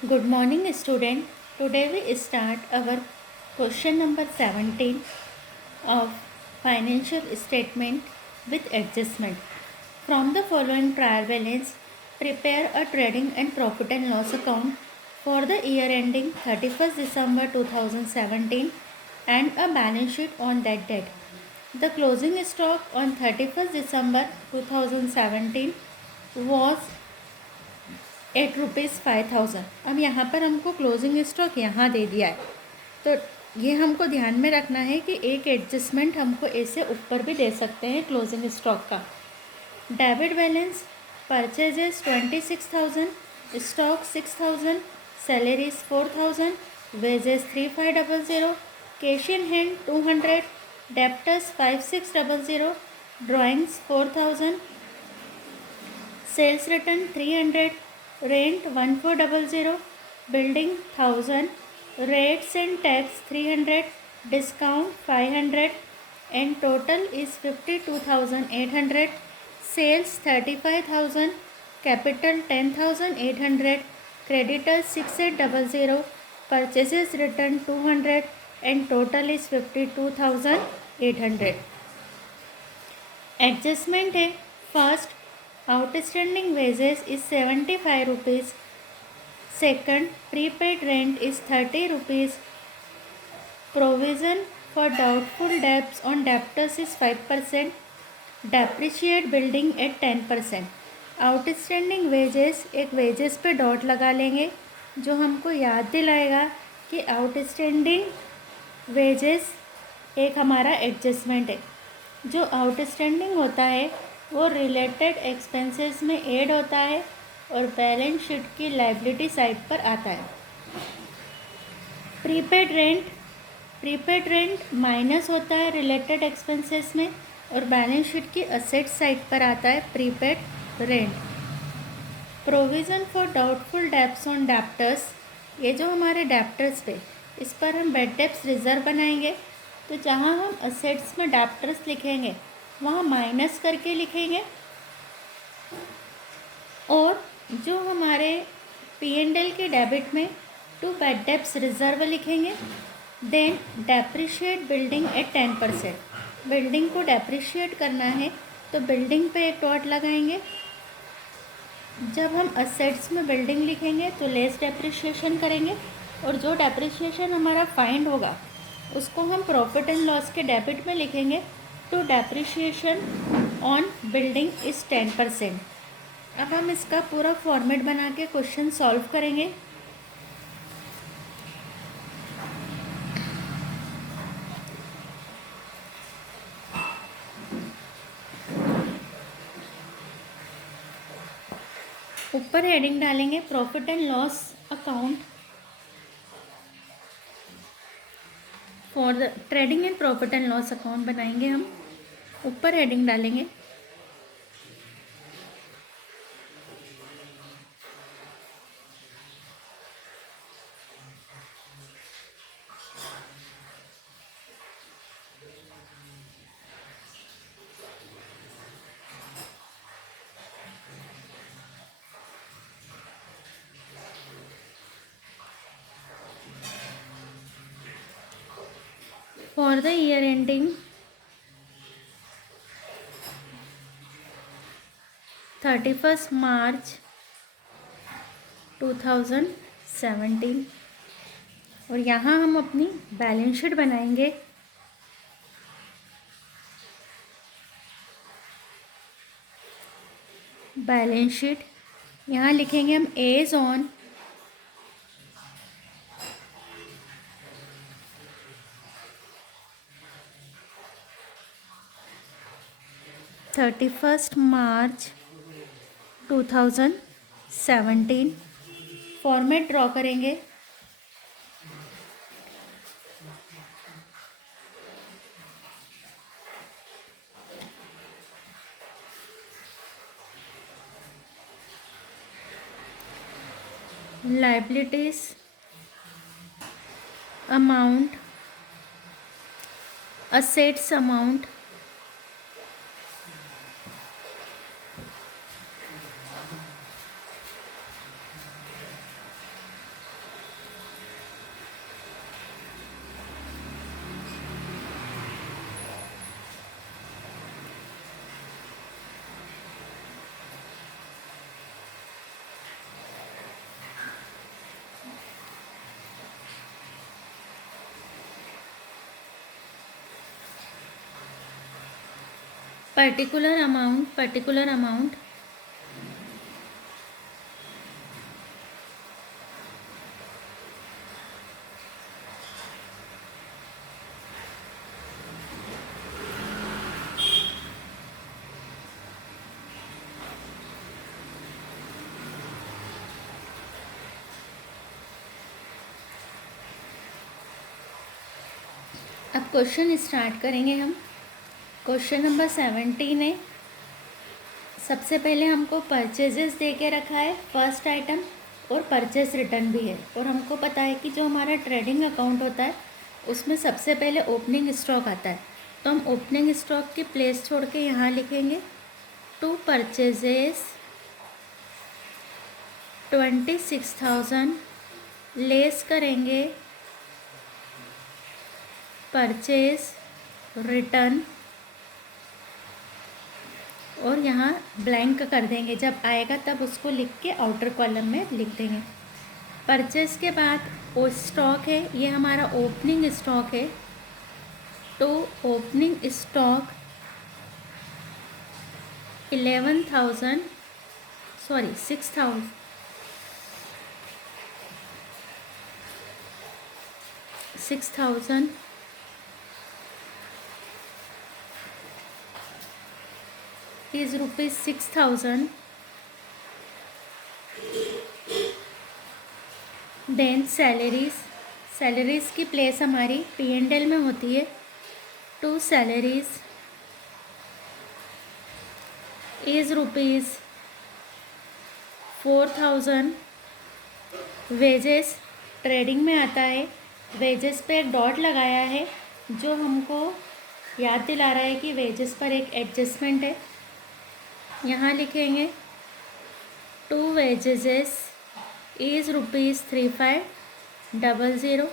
Good morning, student. Today we start our question number 17 of financial statement with adjustment. From the following prior balance, prepare a trading and profit and loss account for the year ending 31st December 2017 and a balance sheet on that date. The closing stock on 31st December 2017 was ₹8,5,000। अब यहाँ पर हमको closing stock यहाँ दे दिया है, तो ये हमको ध्यान में रखना है कि एक एडजस्टमेंट हमको ऐसे ऊपर भी दे सकते हैं क्लोजिंग स्टॉक का। Debit balance purchases 26,000, stock 6,000, salaries 4,000, wages 3,500, cash in hand 200, debtors 5,600, drawings 4,000, sales return 300, rent 1,400, building 1,000, rates and tax 300, discount 500 and total is 52,800, sales 35,000, capital 10,800, creditor 6,800, purchases return 200 and total is 52,800। Adjustment है first, outstanding wages is 75 rupees. Second, prepaid rent is 30 rupees. Provision for doubtful debts on debtors is 5%. Depreciate building at 10%. Outstanding wages, एक wages पे dot लगा लेंगे जो हमको याद दिलाएगा कि आउटस्टैंडिंग वेजेस एक हमारा एडजस्टमेंट है। जो आउटस्टैंडिंग होता है वो रिलेटेड एक्सपेंसेस में ऐड होता है और बैलेंस शीट की लायबिलिटी साइड पर आता है। प्रीपेड रेंट माइनस होता है रिलेटेड एक्सपेंसेस में और बैलेंस शीट की असेट साइड पर आता है prepaid rent. Provision for doubtful debts on debtors, ये जो हमारे डेप्टर्स पे, इस पर हम बैड डेब्ट्स रिजर्व बनाएंगे, तो जहाँ हम असेट्स में डेप्टर्स लिखेंगे वहाँ माइनस करके लिखेंगे और जो हमारे P&L के डेबिट में टू बैड डेब्ट्स रिजर्व लिखेंगे। Then depreciate building at 10%, building को डेप्रिशिएट करना है तो बिल्डिंग पे एक डॉट लगाएंगे। जब हम असेट्स में बिल्डिंग लिखेंगे तो लेस डेप्रिशिएशन करेंगे और जो डेप्रिशिएशन हमारा फाइंड होगा उसको हम प्रॉफिट एंड लॉस के डेबिट में लिखेंगे। तो डेप्रिशिएशन ऑन बिल्डिंग इज़ 10%। अब हम इसका पूरा फॉर्मेट बना के क्वेश्चन सॉल्व करेंगे। ऊपर हेडिंग डालेंगे profit and loss account for the trading and profit and loss account बनाएंगे हम। ऊपर हेडिंग डालेंगे for the year ending 31st March 2017 और यहाँ हम अपनी बैलेंस शीट बनाएंगे। बैलेंस शीट यहाँ लिखेंगे हम as on March 31, 2017। Format draw करेंगे। Liabilities amount, assets amount, particular amount अब क्वेश्चन स्टार्ट करेंगे हम। क्वेश्चन नंबर 17 है। सबसे पहले हमको परचेजेस दे के रखा है फर्स्ट आइटम, और परचेस रिटर्न भी है। और हमको पता है कि जो हमारा ट्रेडिंग अकाउंट होता है उसमें सबसे पहले ओपनिंग स्टॉक आता है, तो हम ओपनिंग स्टॉक की प्लेस छोड़ के यहाँ लिखेंगे टू परचेजेस 26,000 लेस करेंगे परचेज रिटर्न, और यहाँ ब्लैंक कर देंगे, जब आएगा तब उसको लिख के आउटर कॉलम में लिख देंगे। परचेज के बाद वो स्टॉक है, ये हमारा ओपनिंग स्टॉक है, तो opening stock 6,000 is rupees 6,000। Then salaries की प्लेस हमारी P&L में होती है, to salaries is rupees 4,000। Wages trading में आता है, वेजेस पे एक डॉट लगाया है जो हमको याद दिला रहा है कि वेजेस पर एक एडजस्टमेंट है। यहाँ लिखेंगे to wages is rupees 3,500।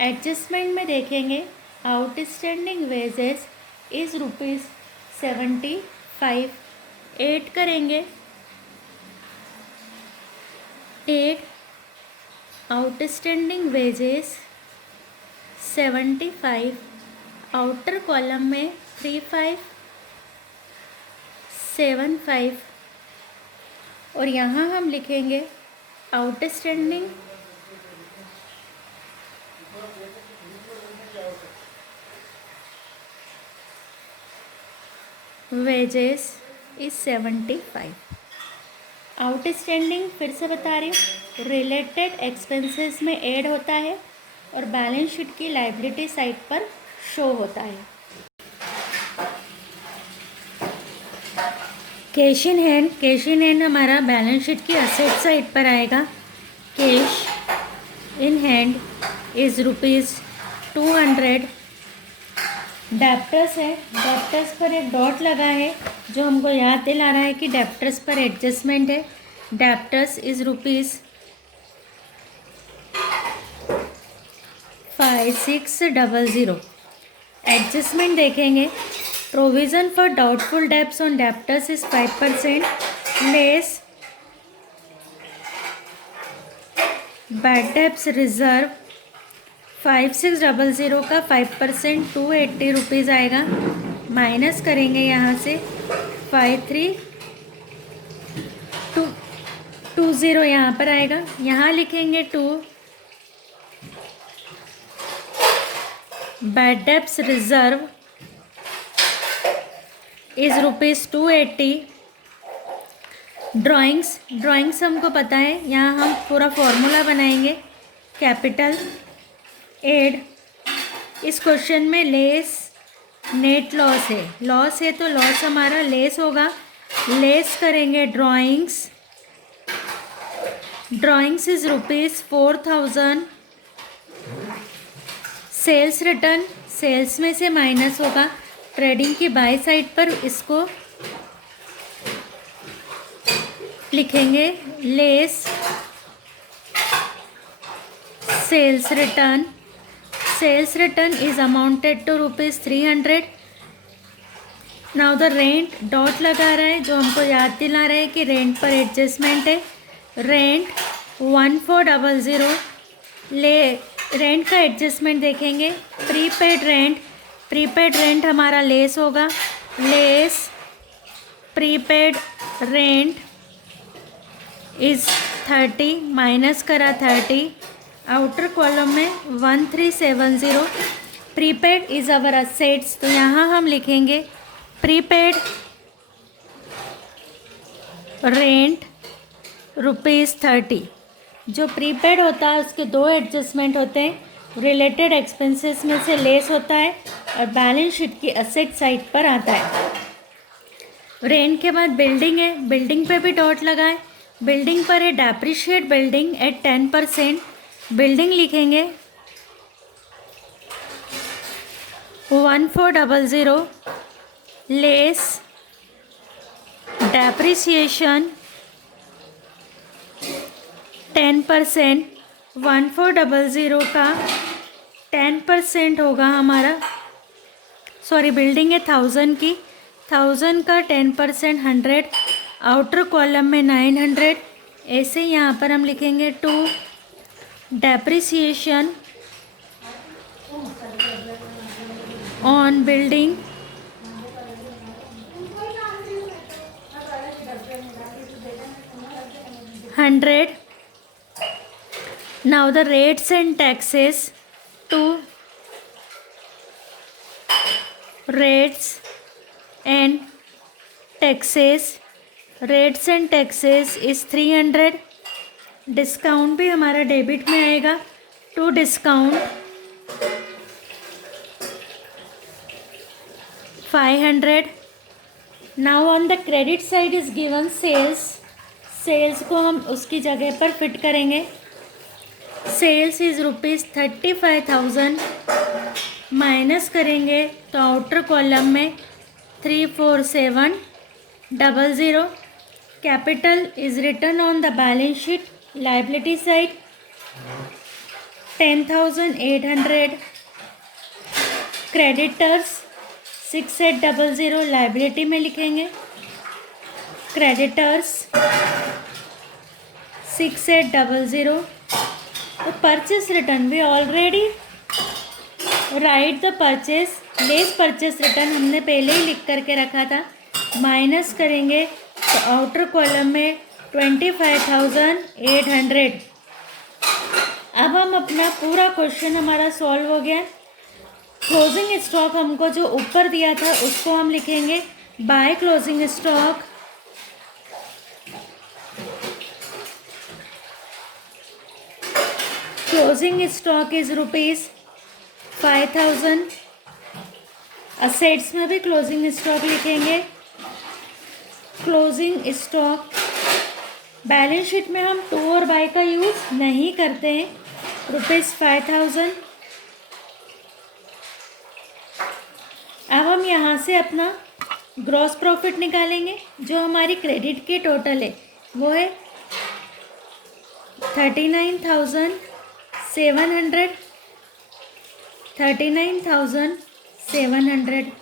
Adjustment में देखेंगे outstanding wages is rupees 75। Add करेंगे 8 आउटस्टैंडिंग वेजेस 75, आउटर कॉलम में 3,575, और यहाँ हम लिखेंगे आउटस्टैंडिंग वेजेस इज 75। आउटस्टैंडिंग फिर से बता रही हूँ, रिलेटेड एक्सपेंसेस में ऐड होता है और बैलेंस शीट की लायबिलिटी साइड पर शो होता है। कैश इन हैंड हमारा बैलेंस शीट की असेट साइड पर आएगा। Cash in hand is rupees 200। Debtors है, डेप्टर्स पर एक डॉट लगा है जो हमको याद दिला रहा है कि डेप्टर्स पर एडजस्टमेंट है। Debtors is rupees 5,600। एडजस्टमेंट देखेंगे, provision for doubtful debts on debtors is 5% less bad debts reserve 5,600 का 5% 280 रुपीज़ आएगा। माइनस करेंगे यहाँ से 5,320 यहाँ पर आएगा। यहाँ लिखेंगे 2 bad debts reserve is rupees 280। Drawings हमको पता है, यहाँ हम पूरा फॉर्मूला बनाएंगे। कैपिटल एड, इस क्वेश्चन में लेस नेट लॉस है तो लॉस हमारा लेस होगा। लेस करेंगे drawings is rupees 4,000। Sales return, sales में से माइनस होगा। ट्रेडिंग की बाय साइड पर इसको लिखेंगे less sales return is amounted to rupees 300। Now the rent, dot लगा रहा है जो हमको याद दिला रहा है कि रेंट पर एडजस्टमेंट है। रेंट 1,400 रेंट का एडजस्टमेंट देखेंगे। प्रीपेड रेंट हमारा लेस होगा less prepaid rent is 30 minus करा 30, आउटर कॉलम में 1370 प्रीपेड इज़ अवर असेट्स, तो यहाँ हम लिखेंगे प्रीपेड रेंट ₹30। जो प्रीपेड होता है उसके दो एडजस्टमेंट होते हैं, रिलेटेड एक्सपेंसेस में से लेस होता है और बैलेंस शीट की असेट साइड पर आता है। रेंट के बाद बिल्डिंग है, बिल्डिंग पे भी डॉट लगाएं। बिल्डिंग पर है डेप्रिशिएट बिल्डिंग एट 10%, बिल्डिंग लिखेंगे 1400 लेस डेप्रिसिएशन 10%, 1400 का 10% होगा हमारा, सॉरी बिल्डिंग है 1000 की, 1000 का 10% 100, आउटर कॉलम में 900। ऐसे यहाँ पर हम लिखेंगे 2 depreciation on building 100। Now the rates and taxes, 2 rates and taxes, rates and taxes is 300। Discount भी हमारा डेबिट में आएगा, 2 discount 500। Now on the credit side is given sales, sales को हम उसकी जगह पर फिट करेंगे। सेल्स इज़ ₹35,000 माइनस करेंगे तो आउटर कॉलम में 34700। Capital is written on the balance sheet liability side 10,800। Creditors 6800 liability में लिखेंगे, क्रेडिटर्स 6800। तो purchase return we already write the purchase, less purchase return हमने पहले ही लिख करके रखा था, माइनस करेंगे तो आउटर कॉलम में 25,800। अब हम अपना पूरा क्वेश्चन हमारा सॉल्व हो गया। क्लोजिंग स्टॉक हमको जो ऊपर दिया था उसको हम लिखेंगे by closing stock closing stock is ₹5,000। Assets में भी क्लोजिंग स्टॉक लिखेंगे, क्लोजिंग स्टॉक बैलेंस शीट में हम टू और बाय का यूज़ नहीं करते हैं, ₹5,000। अब हम यहाँ से अपना ग्रॉस प्रॉफिट निकालेंगे, जो हमारी क्रेडिट की टोटल है वो है 39,700, 39,700।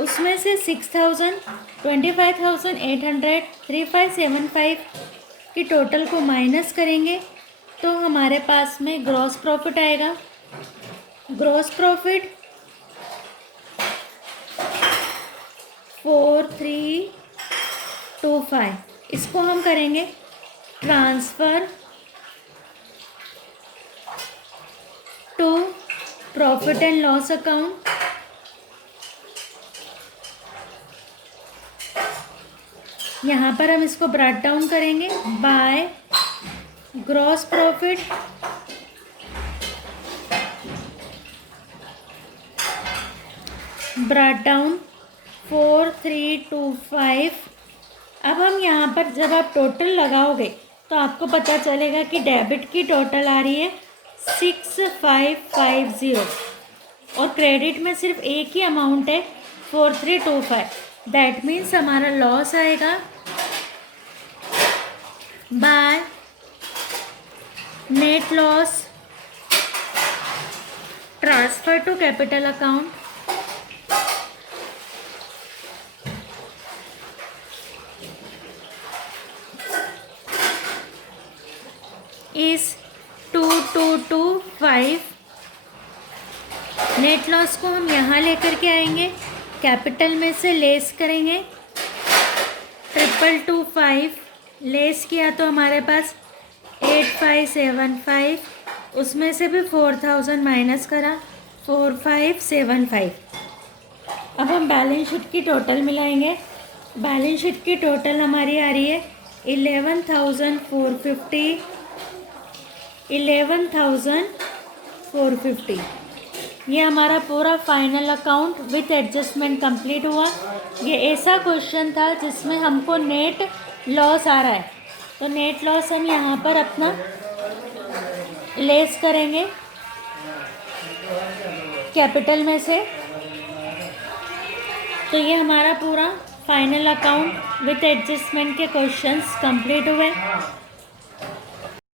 उसमें से 6,000, 25,800, 3575 की टोटल को माइनस करेंगे तो हमारे पास में ग्रॉस प्रॉफिट आएगा। ग्रॉस प्रॉफिट 4325, इसको हम करेंगे transfer to profit and loss account. यहाँ पर हम इसको ब्रैट डाउन करेंगे बाय ग्रॉस प्रॉफिट ब्रैट डाउन 4325। अब हम यहाँ पर जब आप टोटल लगाओगे तो आपको पता चलेगा कि डेबिट की टोटल आ रही है 6550 और क्रेडिट में सिर्फ एक ही अमाउंट है 4325। दैट मीन्स हमारा लॉस आएगा by net loss transfer to capital account is 2225। Net loss को हम यहाँ लेकर के आएंगे कैपिटल में से लेस करेंगे 222 लेस किया तो हमारे पास 8575, उसमें से भी 4000 माइनस करा 4575। अब हम बैलेंस शीट की टोटल मिलाएंगे। बैलेंस शीट की टोटल हमारी आ रही है 11,450, 11,450। ये हमारा पूरा final account with adjustment complete हुआ। ये ऐसा क्वेश्चन था जिसमें हमको नेट लॉस आ रहा है, तो नेट लॉस हम यहाँ पर अपना लेस करेंगे कैपिटल में से। तो ये हमारा पूरा फाइनल अकाउंट विथ एडजस्टमेंट के क्वेश्चंस कंप्लीट हुए।